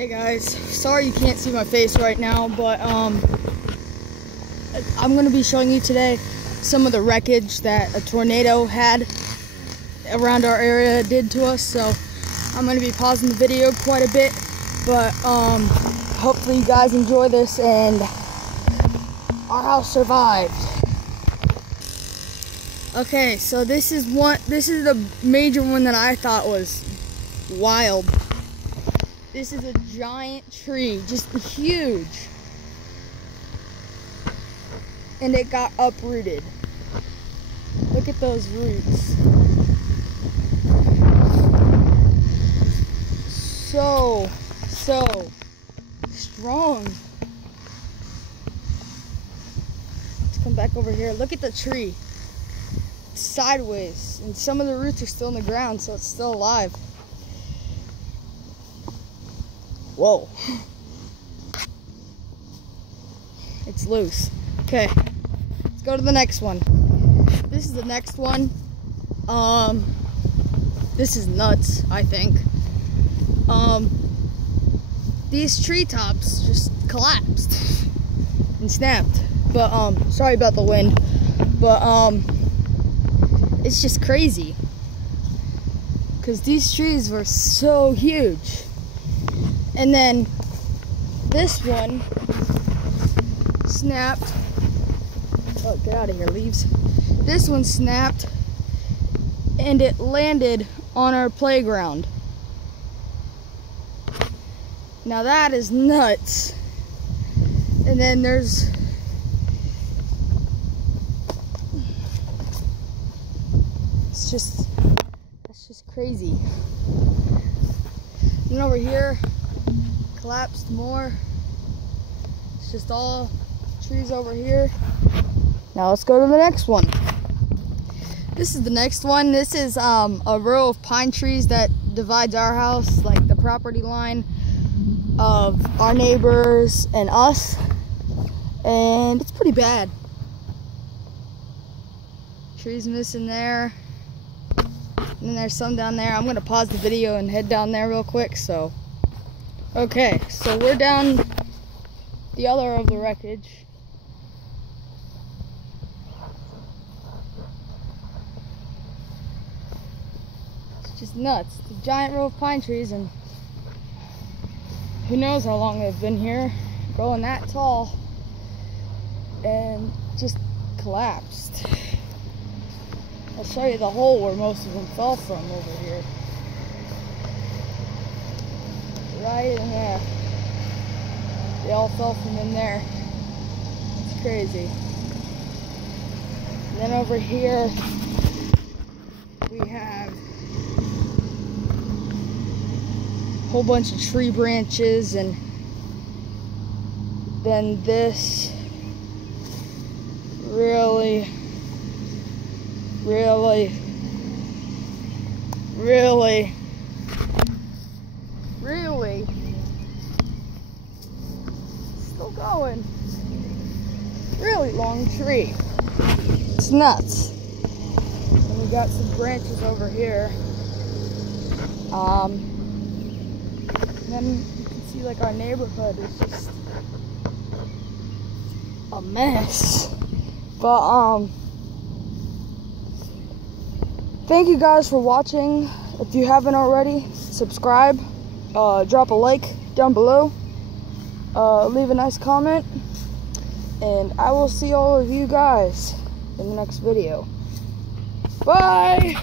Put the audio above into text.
Hey guys, sorry you can't see my face right now, but I'm going to be showing you today some of the wreckage that a tornado had around our area did to us. So I'm going to be pausing the video quite a bit, but hopefully you guys enjoy this and our house survived. Okay, so this is the major one that I thought was wild. This is a giant tree, just huge. And it got uprooted. Look at those roots. So strong. Let's come back over here. Look at the tree. It's sideways, and some of the roots are still in the ground, so it's still alive. Whoa. It's loose. Okay, let's go to the next one. This is the next one. This is nuts, I think. These treetops just collapsed and snapped. But sorry about the wind. But it's just crazy, because these trees were so huge. And then this one snapped. Oh, get out of here, leaves. This one snapped and it landed on our playground. Now that is nuts. And then that's just crazy. And over here, collapsed more. It's just all trees over here. Now let's go to the next one. This is the next one. This is a row of pine trees that divides our house, like the property line of our neighbors and us. And it's pretty bad. Trees missing there. And then there's some down there. I'm gonna pause the video and head down there real quick. Okay, so we're down the other of the wreckage. It's just nuts. It's a giant row of pine trees, and who knows how long they've been here, growing that tall, and just collapsed. I'll show you the hole where most of them fell from over here. Right in there. They all fell from in there. It's crazy. And then over here we have a whole bunch of tree branches, and then this really still going. Really long tree. It's nuts. And we got some branches over here. And then you can see like our neighborhood is just a mess. But thank you guys for watching. If you haven't already, subscribe, drop a like down below, leave a nice comment, and I will see all of you guys in the next video. Bye!